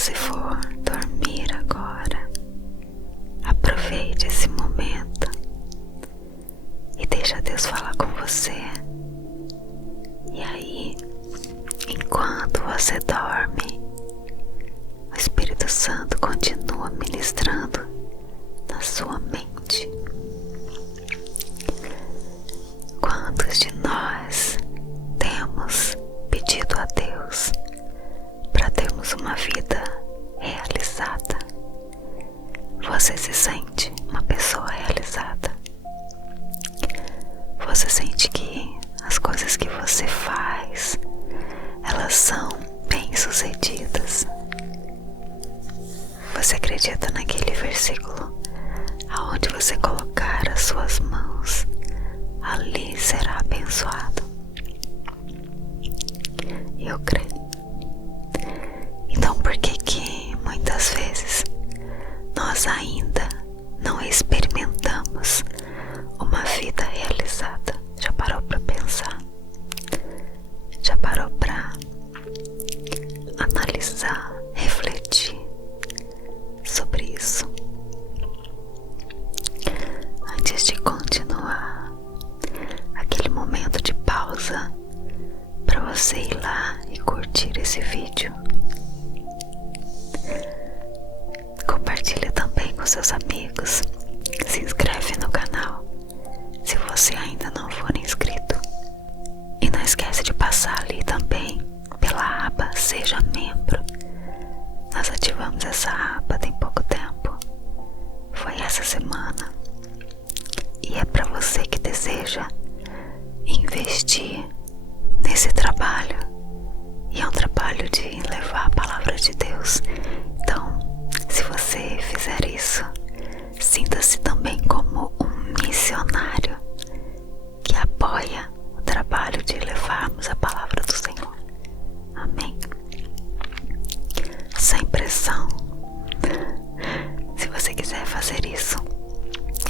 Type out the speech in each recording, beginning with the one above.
você for dormir agora, aproveite esse momento e deixa Deus falar com você. E aí, enquanto você dorme, o Espírito Santo continua ministrando na sua mente. Quantos de nós temos pedido a Deus para termos uma vida realizada? Você se sente uma pessoa realizada? Você sente que as coisas que você faz, elas são bem-sucedidas? Você acredita naquele versículo aonde você colocar as suas mãos, ali será abençoado? Eu creio. Então por que muitas vezes nós ainda não experimentamos uma vida realizada? Já parou para pensar? Já parou para analisar, refletir sobre isso? Antes de continuar, aquele momento de pausa para você ir lá e curtir esse vídeo. Compartilha também com seus amigos. Se inscreve no canal se você ainda não for inscrito. E não esquece de passar ali também pela aba Seja Membro. Nós ativamos essa aba tem pouco tempo. Foi essa semana. E é para você que deseja investir nesse trabalho. E é um trabalho de levar a palavra de Deus. Então, se você fizer isso, sinta-se também como um missionário que apoia o trabalho de levarmos a palavra do Senhor. Amém? Sem pressão. Se você quiser fazer isso,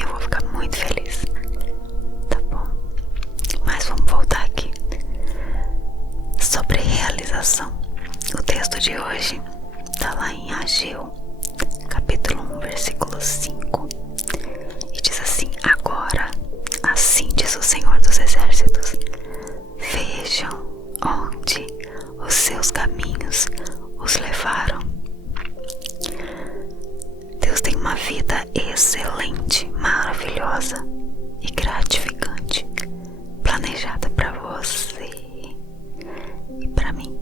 eu vou ficar muito feliz. Tá bom? Mas vamos voltar aqui. Sobre realização. O texto de hoje está lá em Ageu, capítulo 1, versículo 5. E diz assim: agora, assim diz o Senhor dos Exércitos, vejam onde os seus caminhos os levaram. Deus tem uma vida excelente, maravilhosa e gratificante, planejada para você e para mim.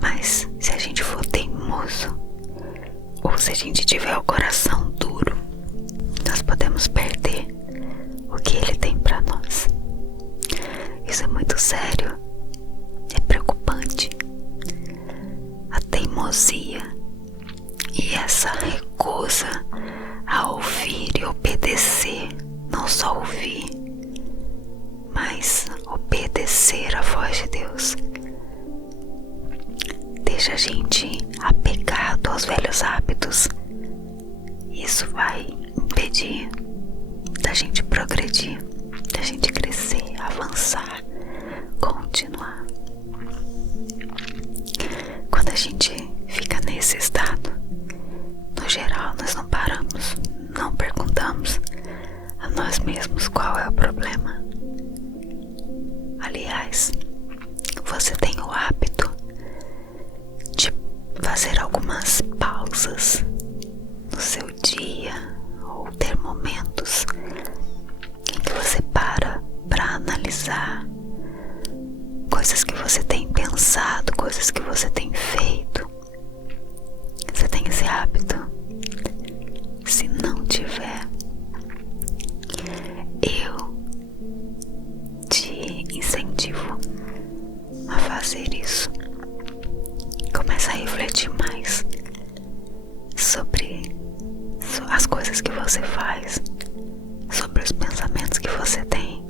Mas se a gente for teimoso, ou se a gente tiver o coração duro, nós podemos perder o que Ele tem para nós. Isso é muito sério, é preocupante. A teimosia e essa recusa a ouvir e obedecer, não só ouvir, mas obedecer a voz de Deus, deixa a gente apegado aos velhos hábitos. Isso vai impedir da gente progredir, da gente crescer, avançar, continuar. Quando a gente fica nesse estado, no geral nós não paramos, não perguntamos a nós mesmos qual é o problema. Aliás, você tem o hábito de fazer algumas pausas no seu dia, ou ter momentos em que você para analisar coisas que você tem pensado, coisas que você tem feito. Você tem esse hábito? Se não tiver, eu te incentivo a fazer isso. Começa a refletir mais sobre as coisas que você faz, sobre os pensamentos que você tem,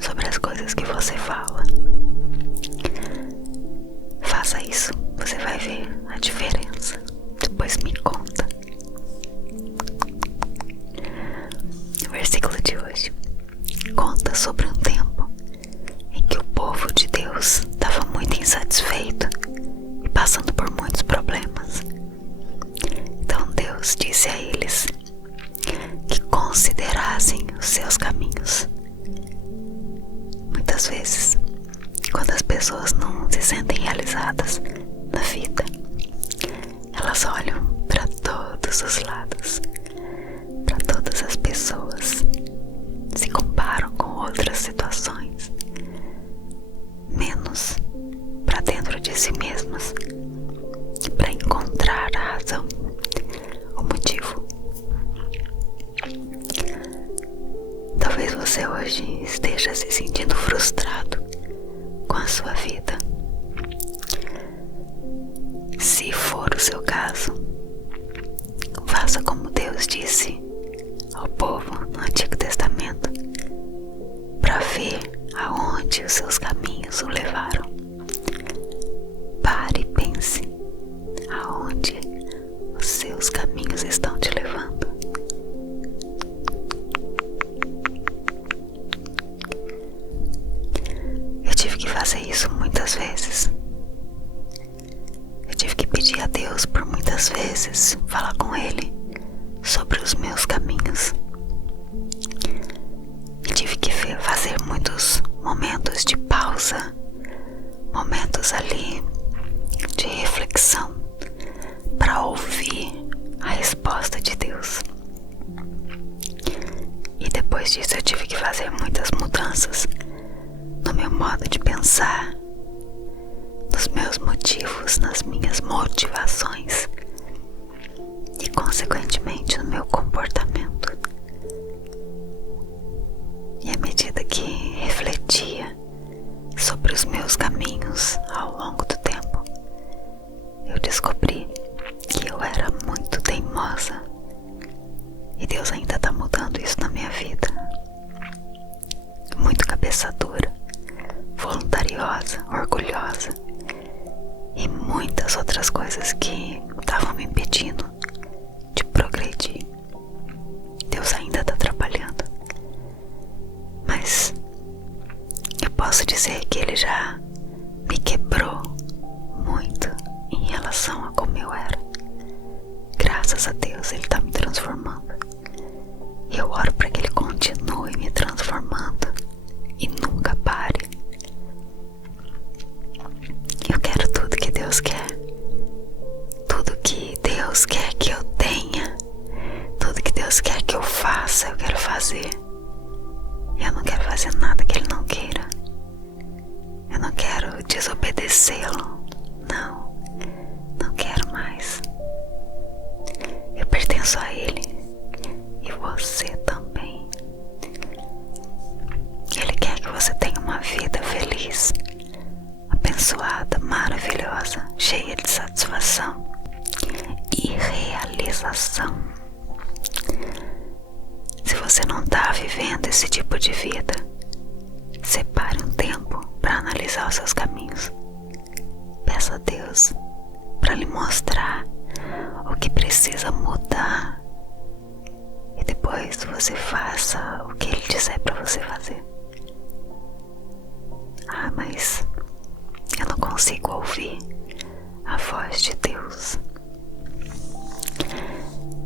sobre as coisas que você fala. Faça isso, você vai ver a diferença. Depois me conta. O versículo de hoje conta sobre um tempo em que o povo de Deus estava muito insatisfeito e passando por muitos problemas. Então Deus disse a eles que considerassem os seus caminhos. Muitas vezes, quando as pessoas não se sentem realizadas na vida, elas olham para todos os lados, para todas as pessoas, se comparam com outras situações, menos para dentro de si mesmas, para encontrar a razão, o motivo. Talvez você hoje esteja se sentindo frustrado com a sua vida. Se for o seu caso, faça como Deus disse ao povo no Antigo Testamento, para ver aonde os seus caminhos o levaram. Pare e pense aonde os seus caminhos estão te levando. Eu tive que fazer isso muitas vezes. Eu tive que pedir a Deus por muitas vezes, falar com Ele sobre os meus caminhos. E tive que fazer muitos momentos de pausa, momentos ali de reflexão, para ouvir a resposta de Deus. E depois disso eu tive que fazer muitas mudanças no meu modo de pensar, nos meus motivos, nas minhas motivações e consequentemente no meu comportamento. E à medida que refletia sobre os meus caminhos ao longo do tempo, eu descobri que eu era muito teimosa, e Deus ainda está mudando isso na minha vida. Muito cabeça dura, voluntariosa, orgulhosa e muitas outras coisas que estavam me impedindo de progredir. Deus ainda está trabalhando, mas eu posso dizer que Ele já me quebrou muito em relação a como eu era. Graças a Deus Ele está me transformando. E eu oro para que Ele continue me transformando e nunca pare. Eu quero tudo que Deus quer, tudo que Deus quer que eu tenha, tudo que Deus quer que eu faça, eu quero fazer. Eu não quero fazer nada que Ele não queira. Eu não quero desobedecê-lo. Não, não quero mais. Eu pertenço a Ele, e você também. Ele quer que você tenha uma vida feliz, abençoada, maravilhosa, cheia de satisfação e realização. Se você não está vivendo esse tipo de vida, separe um tempo para analisar os seus caminhos. Peça a Deus para lhe mostrar o que precisa mudar, e depois você faça o que Ele disser para você fazer. Ah, mas eu não consigo ouvir a voz de Deus.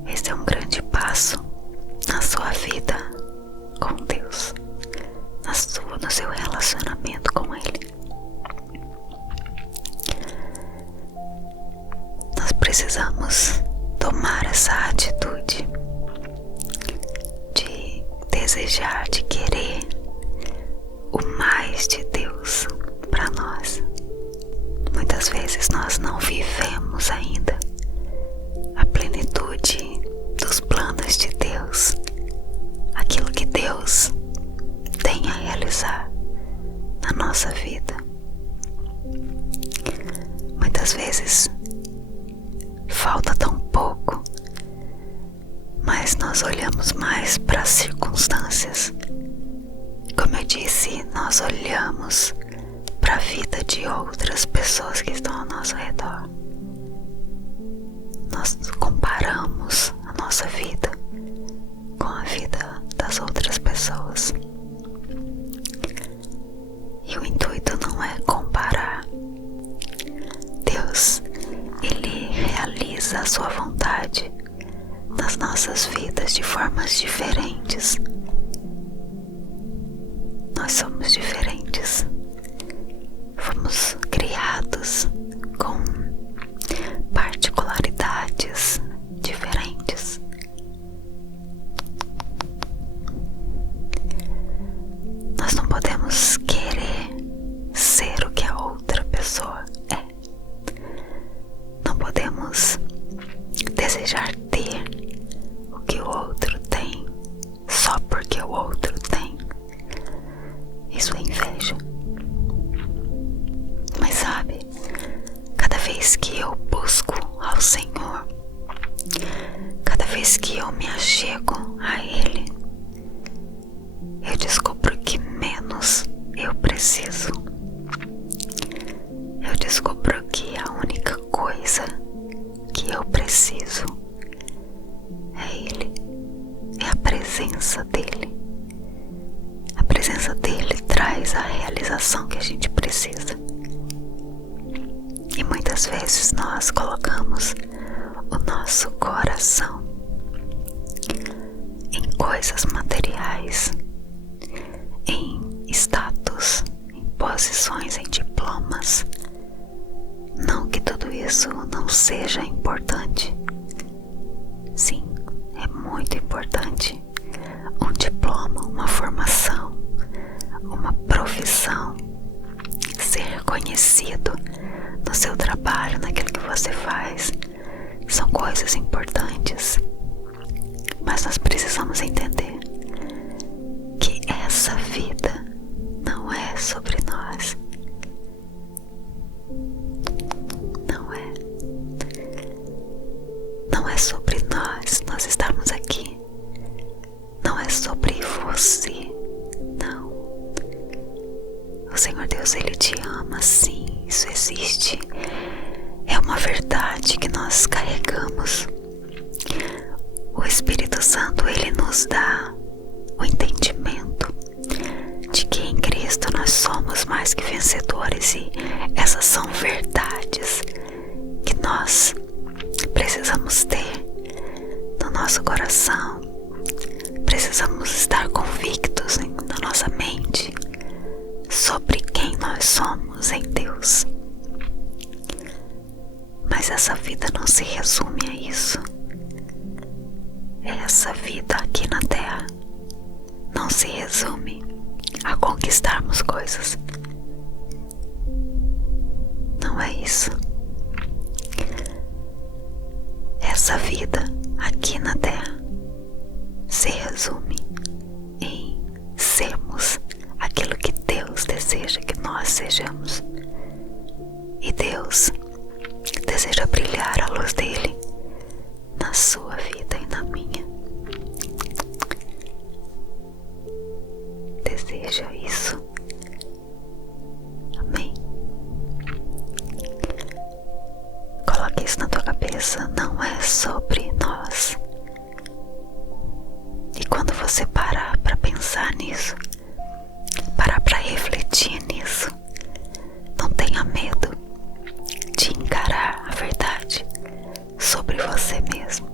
Esse é um grande passo na sua vida com Deus, no seu relacionamento com Ele. Nós precisamos tomar essa atitude de desejar, de querer o mais de Deus para nós. Muitas vezes nós não vivemos ainda a plenitude dos planos de Deus, aquilo que Deus tem a realizar na nossa vida. Muitas vezes falta tão pouco, mas nós olhamos mais para as circunstâncias. Como eu disse, nós olhamos para a vida de outras pessoas que estão ao nosso redor. Nós comparamos a nossa vida com a vida das outras pessoas. E o intuito não é comparar. Deus realizar a sua vontade nas nossas vidas de formas diferentes. Nós somos diferentes. Fomos criados com particularidades diferentes. Nós não podemos querer ser o que a outra pessoa é. Não podemos desejar ter o que o outro tem só porque o outro tem. Isso é inveja. Mas sabe, cada vez que eu busco ao Senhor, cada vez que eu me achego a Ele, eu descubro que menos eu preciso. Eu descubro que a única coisa que eu preciso é Ele, é a presença dEle. A presença dEle traz a realização que a gente precisa. E muitas vezes nós colocamos o nosso coração em coisas materiais, em status, em posições, em diplomas. Não que tudo isso não seja importante. Sim, é muito importante. Um diploma, uma formação, uma profissão, ser reconhecido no seu trabalho, naquilo que você faz, são coisas importantes. Mas nós precisamos entender que essa vida não é sobre nós. Não é sobre nós estarmos aqui. Não é sobre você, não. O Senhor Deus, Ele te ama, sim, isso existe. É uma verdade que nós carregamos. O Espírito Santo, Ele nos dá o entendimento de que em Cristo nós somos mais que vencedores, e essas são verdades que nós precisamos ter no nosso coração. Precisamos estar convictos na nossa mente sobre quem nós somos em Deus. Mas essa vida não se resume a isso. Essa vida aqui na Terra não se resume a conquistarmos coisas. Não é isso. Essa vida aqui na Terra se resume em sermos aquilo que Deus deseja que nós sejamos. E Deus deseja brilhar a luz dele na sua vida e na minha. Deseja isso. Amém? Coloque isso na tua cabeça. Não é sobre nós. E quando você parar para pensar nisso, parar para refletir nisso, não tenha medo de encarar a verdade sobre você mesmo.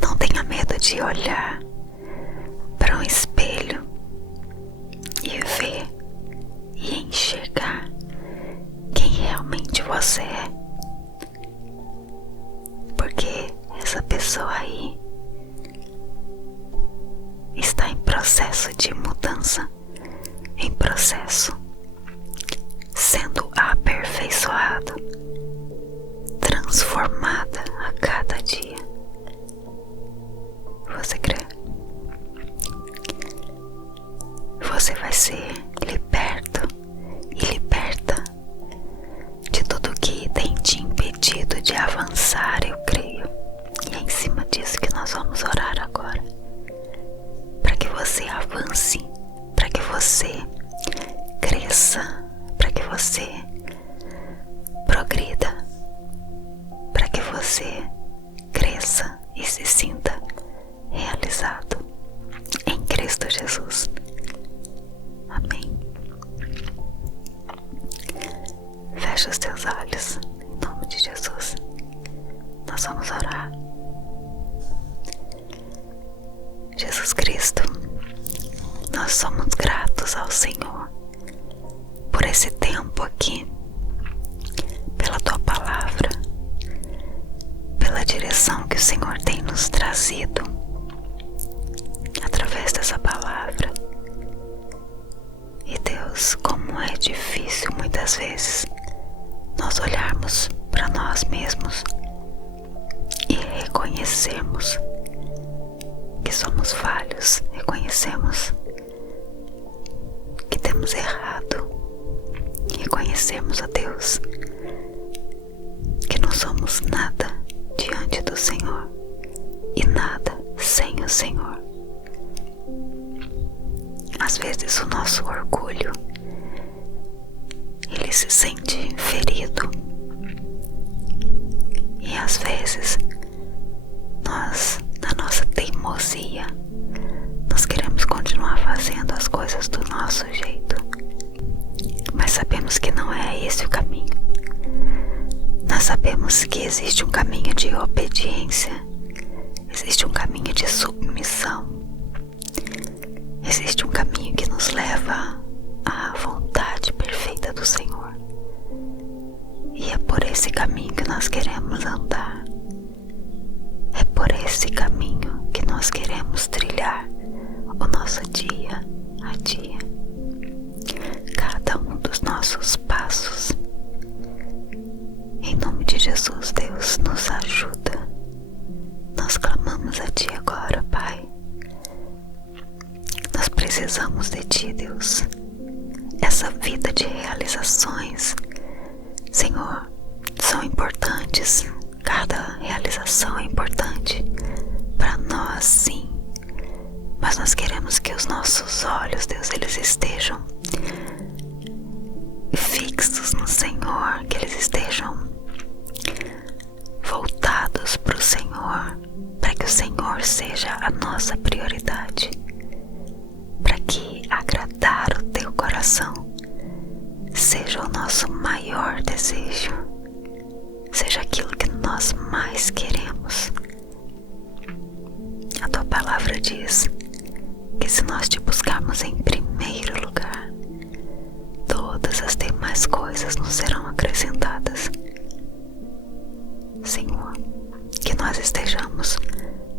Não tenha medo de olhar para um espelho e ver e enxergar quem realmente você é. Porque essa pessoa aí está em processo de mudança, em processo, sendo aperfeiçoada, transformada a cada dia. Você crê? Você vai ser liberto e liberta de tudo que tem te impedido de avançar, eu creio. E é em cima disso que nós vamos orar agora. Para que você avance, para que você cresça, para que você progrida, para que você cresça e se sinta realizado em Cristo Jesus. Amém. Fecha os teus olhos em nome nome de Jesus, nós vamos orar. Jesus Cristo, nós somos gratos ao Senhor por esse tempo aqui, pela Tua palavra, pela direção que o Senhor tem nos trazido através dessa palavra. E Deus, como é difícil muitas vezes nós olharmos para nós mesmos e reconhecermos que somos falhos, reconhecemos que temos errado, reconhecemos a Deus que não somos nada diante do Senhor e nada sem o Senhor. Às vezes o nosso orgulho, ele se sente ferido, e às vezes nós, na nossa teimosia, nós queremos continuar fazendo as coisas do nosso jeito, mas sabemos que não é esse o caminho. Nós sabemos que existe um caminho de obediência, existe um caminho de submissão, existe um caminho que nos leva à vontade perfeita do Senhor. E é por esse caminho que nós queremos andar. É por esse caminho que nós queremos trilhar o nosso dia a dia. Cada um dos nossos passos. Em nome de Jesus, Deus, nos ajuda. Nós clamamos a Ti agora, Pai. Nós precisamos de Ti, Deus. Essa vida de realizações, Senhor, são importantes. Cada realização é importante para nós, sim. Mas nós queremos que os nossos olhos, Deus, eles estejam fixos no Senhor, que eles estejam voltados para o Senhor, para que o Senhor seja a nossa prioridade, para que agradar o Teu coração seja o nosso maior desejo, seja aquilo que nós mais queremos. A Tua palavra diz que se nós Te buscarmos em primeiro lugar, todas as demais coisas nos serão acrescentadas. Senhor, que nós estejamos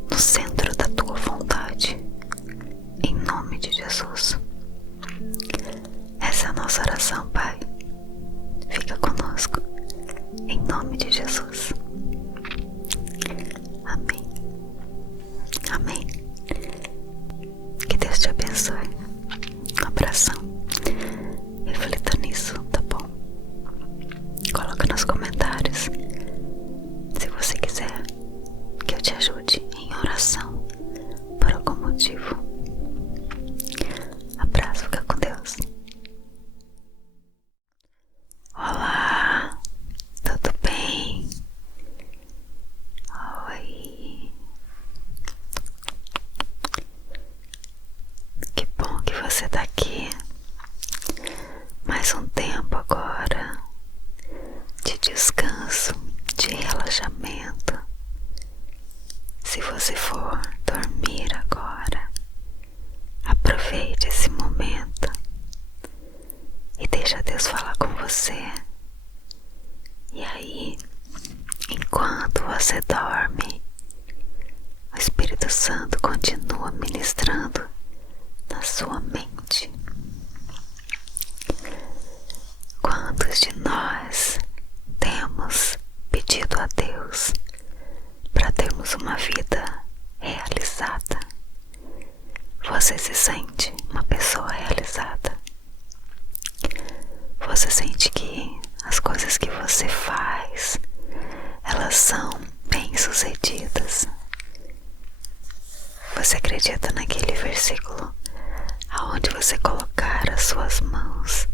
no centro da Tua vontade, em nome de Jesus. Essa é a nossa oração, Pai. Fica conosco, em nome de Jesus. Amém. Amém. Que Deus te abençoe. Um abração. Reflita nisso, tá bom? Coloca nos comentários se você quiser que eu te ajude em oração por algum motivo. Abraço, fica com Deus. Olá, tudo bem? Oi. Que bom que você tá aqui. Mais um tempo agora de descanso, de relaxamento. Se você for dormir agora, aproveite esse momento e deixa Deus falar com você. E aí, enquanto você dorme, o Espírito Santo continua ministrando na sua mente. Quantos de nós temos pedido a Deus para termos uma vida realizada? Você se sente uma pessoa realizada? Você sente que as coisas que você faz, elas são bem-sucedidas? Você acredita naquele versículo aonde você colocar as suas mãos,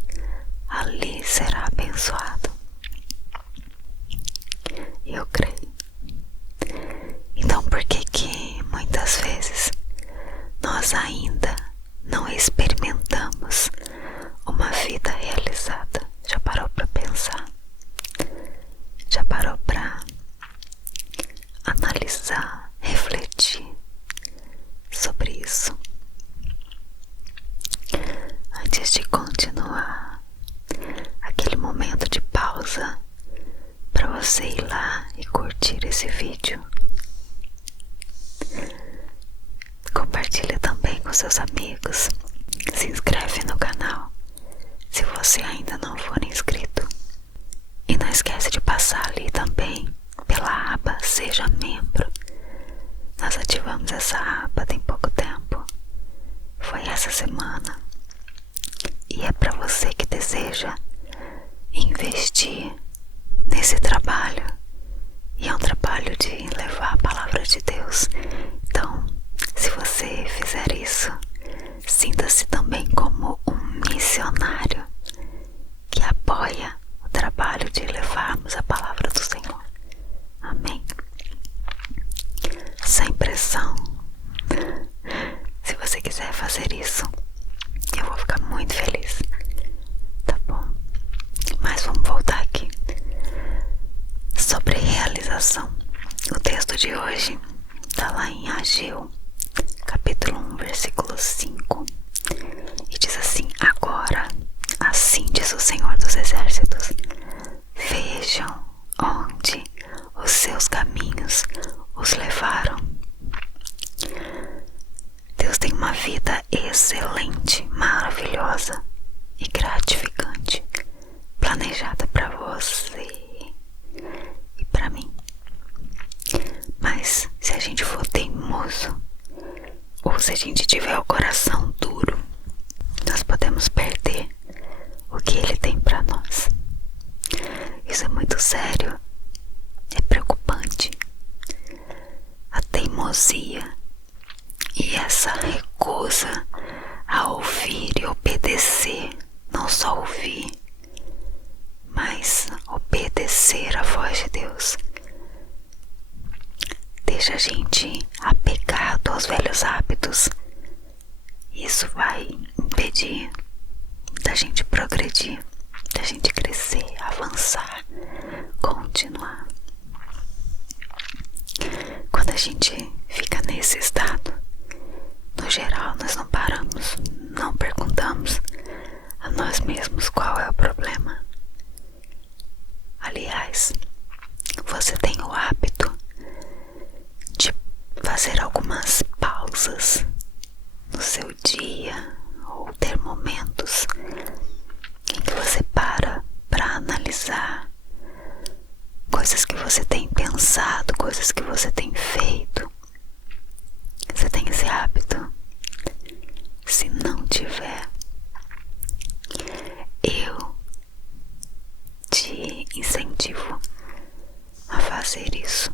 ali será abençoado? Eu creio. Então por que que muitas vezes nós ainda não experimentamos uma vida realizada? Já parou para pensar? Já parou para analisar, refletir sobre isso? Antes de continuar, aquele momento de pausa para você ir lá e curtir esse vídeo. Compartilha também com seus amigos. Se inscreve no canal se você ainda não for inscrito. E não esquece de passar ali também pela aba Seja Membro. Nós ativamos essa aba tem pouco tempo. Foi essa semana. E é para você que deseja investir nesse trabalho. E é um trabalho de levar a palavra de Deus. Então, se você fizer isso, sinta-se também como um missionário que apoia o trabalho de levarmos a palavra do Senhor. Amém? Sem pressão. Se você quiser fazer isso, eu vou ficar muito feliz. Tá bom? Mas vamos voltar aqui. Sobre realização. O texto de hoje está lá em Ageu, capítulo 1, versículo 5. E diz assim: agora, assim diz o Senhor dos Exércitos, vejam onde os seus caminhos os levaram. Deus tem uma vida excelente, maravilhosa e gratificante planejada para você e para mim. Mas se a gente for teimoso, ou se a gente tiver o coração duro, nós podemos perder o que Ele tem para nós. Isso é muito sério, é preocupante. A teimosia e essa recusa a ouvir e obedecer, não só ouvir, mas obedecer à voz de Deus, deixa a gente apegado aos velhos hábitos. Isso vai impedir da gente progredir, da gente crescer, avançar, continuar. Quando a gente fica nesse estado, no geral nós não paramos, não perguntamos a nós mesmos qual é o problema. Aliás, você tem o hábito de fazer algumas pausas no seu dia, ou ter momentos em que você para analisar coisas que você tem pensado, coisas que você tem feito. Você tem esse hábito? Se não tiver, eu te incentivo a fazer isso.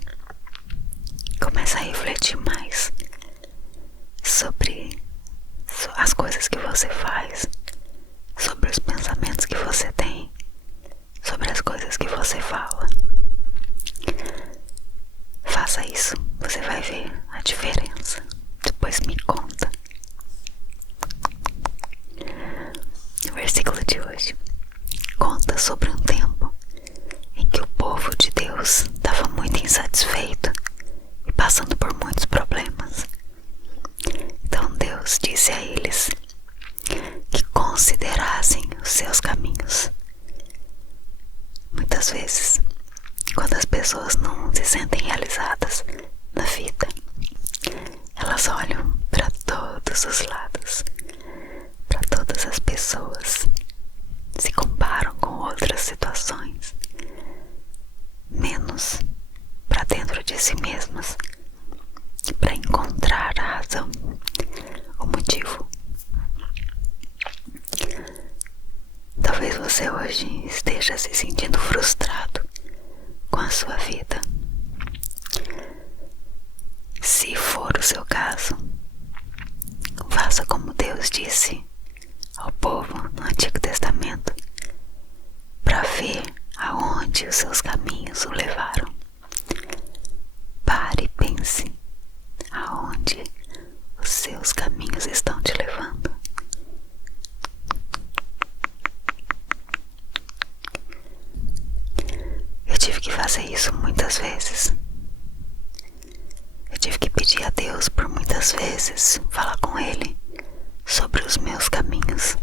Começa a refletir mais sobre as coisas que você faz, sobre os pensamentos que você tem, sobre as coisas que você fala. Faça isso, você vai ver a diferença. Depois me conta. O versículo de hoje conta sobre um tempo em que o povo de Deus estava muito insatisfeito e passando por muitos problemas. Então Deus disse a eles que considerassem os seus caminhos. Muitas vezes, quando as pessoas não se sentem realizadas na vida, elas olham para todos os lados, para todas as pessoas, se comparam com outras situações, menos para dentro de si mesmas, para encontrar a razão, o motivo. Talvez você hoje esteja se sentindo frustrado com a sua vida. Se for o seu caso, faça como Deus disse ao povo no Antigo Testamento, para ver aonde os seus caminhos o levaram. Pare e pense aonde os seus caminhos estão te levando. Eu te tive que fazer isso muitas vezes. Eu tive que pedir a Deus por muitas vezes, falar com Ele sobre os meus caminhos.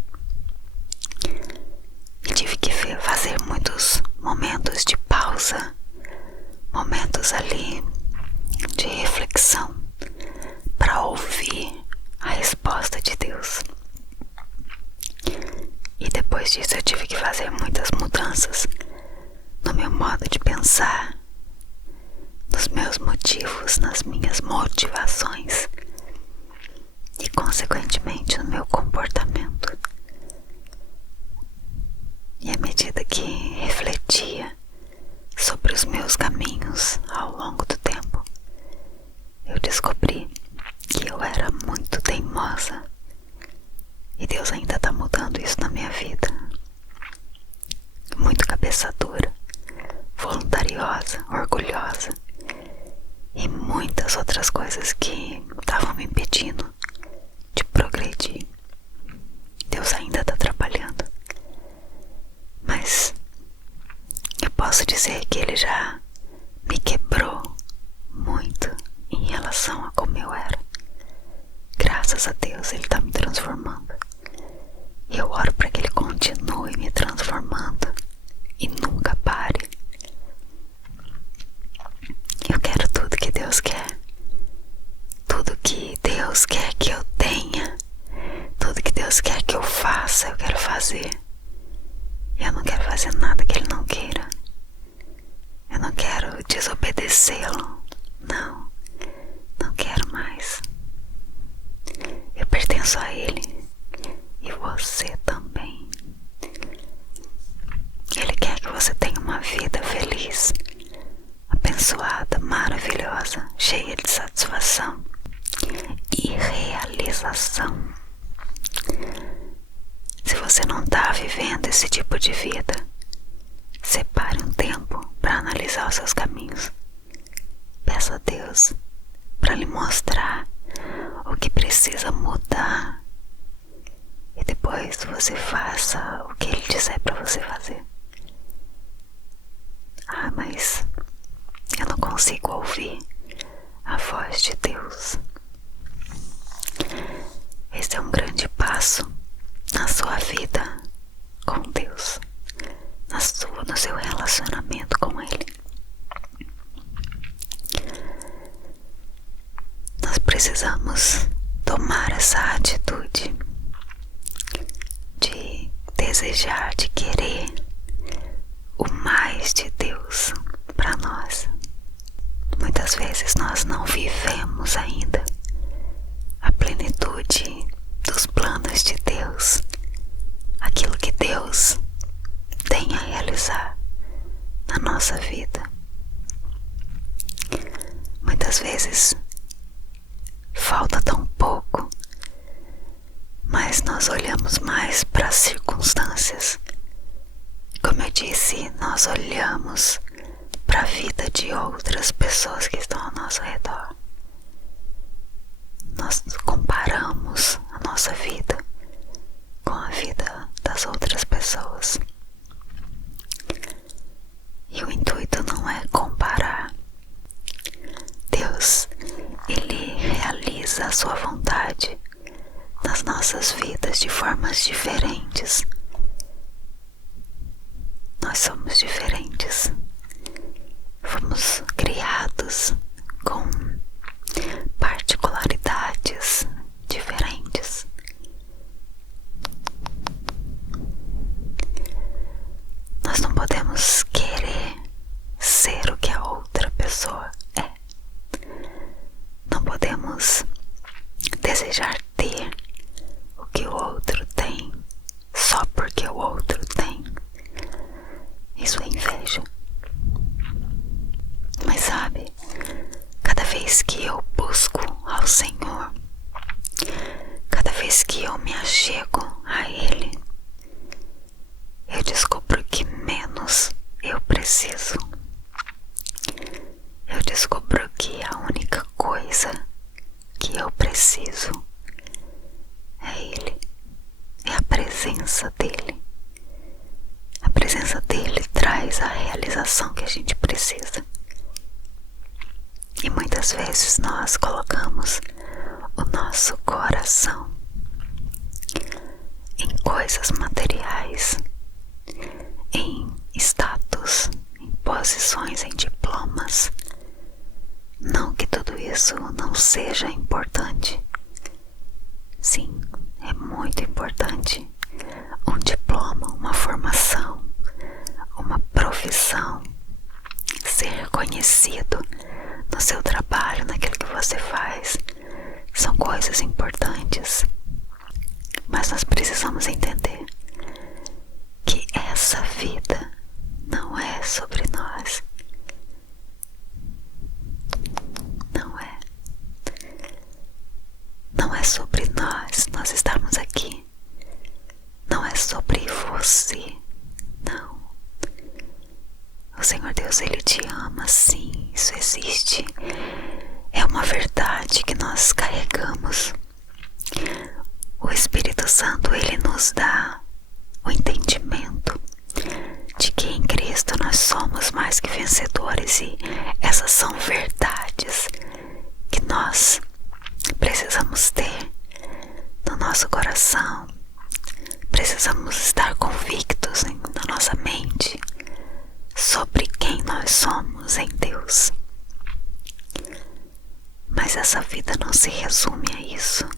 E tive que fazer muitos momentos de pausa, momentos ali de reflexão, para ouvir a resposta de Deus. E depois disso eu tive que fazer muitas mudanças no meu modo de pensar, nos meus motivos, nas minhas motivações e consequentemente no meu comportamento. E à medida que refletia sobre os meus caminhos ao longo do tempo, eu descobri que eu era muito teimosa. E Deus ainda está mudando isso na minha vida. Muito cabeça dura, voluntariosa, orgulhosa e muitas outras coisas que estavam me impedindo de progredir. Deus ainda está trabalhando, mas eu posso dizer que Ele já me quebrou muito em relação a como eu era. Graças a Deus Ele está me transformando. E eu oro para que Ele continue me transformando e nunca pare. Eu quero tudo que Deus quer. Tudo que Deus quer que eu tenha. Tudo que Deus quer que eu faça, eu quero fazer. Eu não quero fazer nada que Ele não queira. Eu não quero desobedecê-lo. Não, não quero mais. Eu pertenço a Ele. E você também. Ele quer que você tenha uma vida feliz, abençoada, maravilhosa, cheia de satisfação e realização. Se você não está vivendo esse tipo de vida, separe um tempo para analisar os seus caminhos. Peça a Deus para lhe mostrar o que precisa mudar. E depois você faça o que Ele disser para você fazer. Ah, mas eu não consigo ouvir a voz de Deus. Esse é um grande passo na sua vida com Deus, no seu relacionamento com Ele. Nós precisamos tomar essa atitude de desejar, de querer o mais de Deus para nós. Muitas vezes nós não vivemos ainda a plenitude dos planos de Deus, aquilo que Deus tem a realizar na nossa vida. Muitas vezes falta tão pouco, mas nós olhamos mais para as circunstâncias. Como eu disse, nós olhamos para a vida de outras pessoas que estão ao nosso redor. Nós comparamos a nossa vida com a vida das outras pessoas. E o intuito não é comparar. Deus, Ele realiza a sua vontade nas nossas vidas de formas diferentes. Nós somos diferentes. Fomos criados com particularidades diferentes. Nós não podemos querer ser o que a outra pessoa é. Não podemos desejar ter o que o outro tem só porque o outro tem. Isso é inveja. Mas sabe, cada vez que eu busco ao Senhor, cada vez que eu me achego a Ele, eu descubro que menos eu preciso. Eu descubro que a única coisa que eu preciso é Ele, é a presença dEle. A presença dEle traz traz a realização que a gente precisa. E muitas vezes nós colocamos o nosso coração em coisas materiais, em status, em posições, em diplomas. Não que tudo isso não seja importante. Sim, é muito importante. Um diploma, uma formação, uma profissão, ser reconhecido no seu trabalho, naquilo que você faz, são coisas importantes. Mas nós precisamos entender que essa vida não é sobre nós. Não é. Não é sobre nós estarmos aqui. Não é sobre você. Não. O Senhor Deus, Ele te ama, sim, isso existe. É uma verdade que nós carregamos. O Espírito Santo, Ele nos dá o entendimento de que em Cristo nós somos mais que vencedores, e essas são verdades que nós precisamos ter no nosso coração. Precisamos estar convictos na nossa mente sobre quem nós somos em Deus. Mas essa vida não se resume a isso.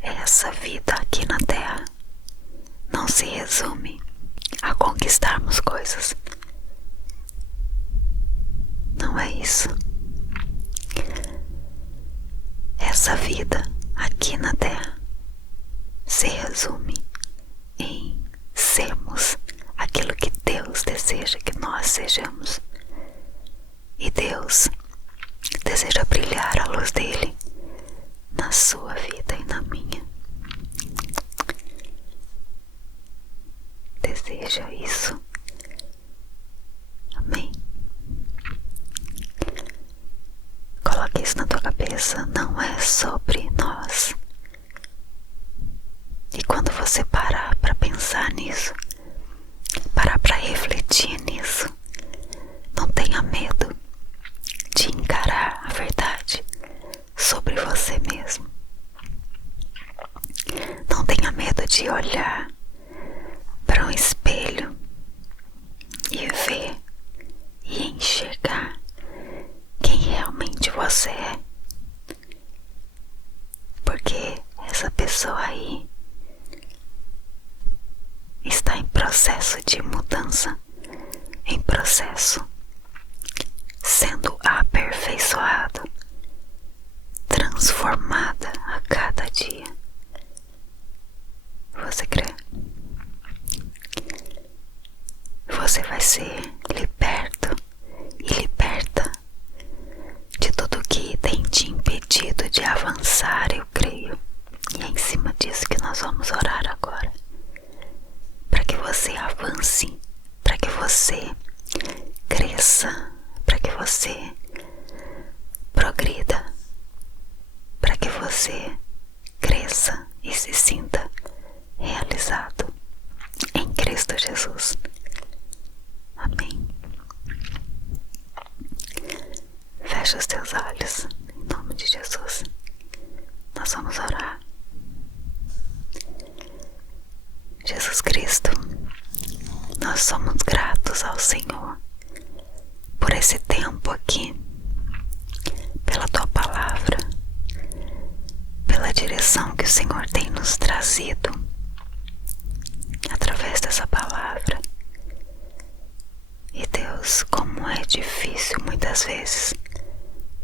Essa vida aqui na Terra não se resume a conquistarmos coisas. Não é isso. Essa vida aqui na Terra se resume em sermos aquilo que Deus deseja que nós sejamos. E Deus deseja brilhar a luz dele na sua vida e na minha. Deseja isso. Amém? Coloque isso na tua cabeça. Não é sobre nós. E quando você parar para pensar nisso, parar para refletir nisso, não tenha medo de encarar a verdade sobre você mesmo. Não tenha medo de olhar para um espelho e ver e enxergar quem realmente você é. Porque essa pessoa aí está em processo de mudança, em processo, sendo aperfeiçoado, transformada a cada dia. Você crê? Você vai ser liberto e liberta de tudo que tem te impedido de avançar, eu creio. E é em cima disso que nós vamos orar agora. Para que você avance, para que você cresça, para que você progrida, para que você cresça e se sinta realizado em Cristo Jesus. Amém. Fecha os teus olhos, em nome de Jesus. Nós vamos orar. Jesus Cristo, nós somos gratos ao Senhor por esse tempo aqui, pela tua palavra, pela direção que o Senhor tem nos trazido através dessa palavra. E Deus, como é difícil muitas vezes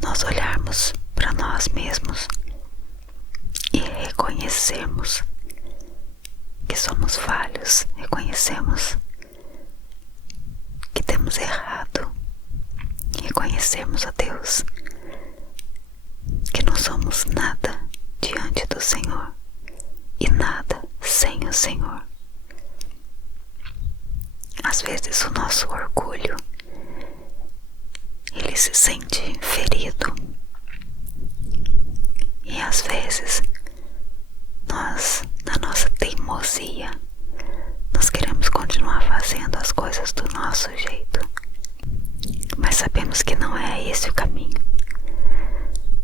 nós olharmos para nós mesmos e reconhecermos que somos falhos, reconhecemos que temos errado, reconhecemos a Deus que não somos nada diante do Senhor e nada sem o Senhor. Às vezes o nosso orgulho, ele se sente ferido, e às vezes nós, na nossa teimosia, nós queremos continuar fazendo as coisas do nosso jeito, mas sabemos que não é esse o caminho.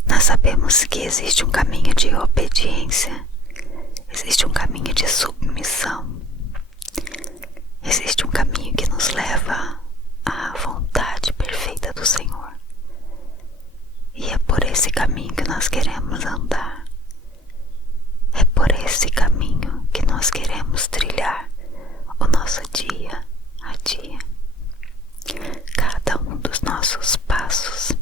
Nós sabemos que existe um caminho de obediência, existe um caminho de submissão, existe um caminho que nos leva à vontade perfeita do Senhor. E é por esse caminho que nós queremos andar. É por esse caminho que nós queremos trilhar o nosso dia a dia. Cada um dos nossos passos.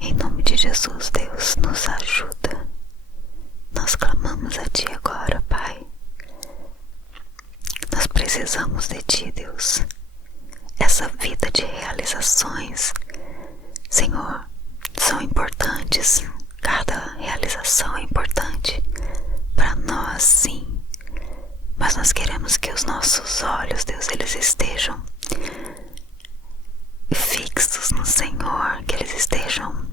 Em nome de Jesus, Deus, nos ajuda. Nós clamamos a Ti agora, Pai. Nós precisamos de Ti, Deus. Essa vida de realizações, Senhor, são importantes. Cada realização é importante para nós, sim. Mas nós queremos que os nossos olhos, Deus, eles estejam fixos no Senhor, que eles estejam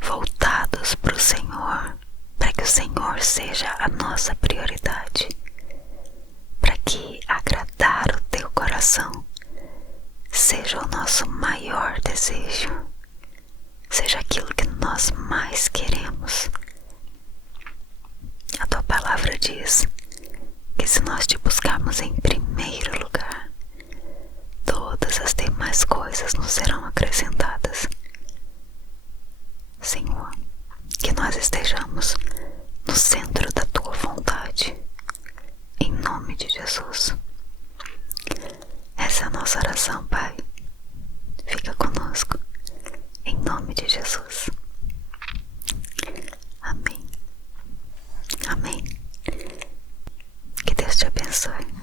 voltados para o Senhor, para que o Senhor seja a nossa prioridade, para que agradar o Teu coração seja o nosso maior desejo, seja aquilo que nós mais queremos. A Tua palavra diz que se nós Te buscarmos em primeiro lugar, todas as demais coisas nos serão acrescentadas. Senhor, que nós estejamos no centro da Tua vontade, em nome de Jesus. Essa é a nossa oração, Pai. Fica conosco, em nome de Jesus. Amém. Amém. Que Deus te abençoe.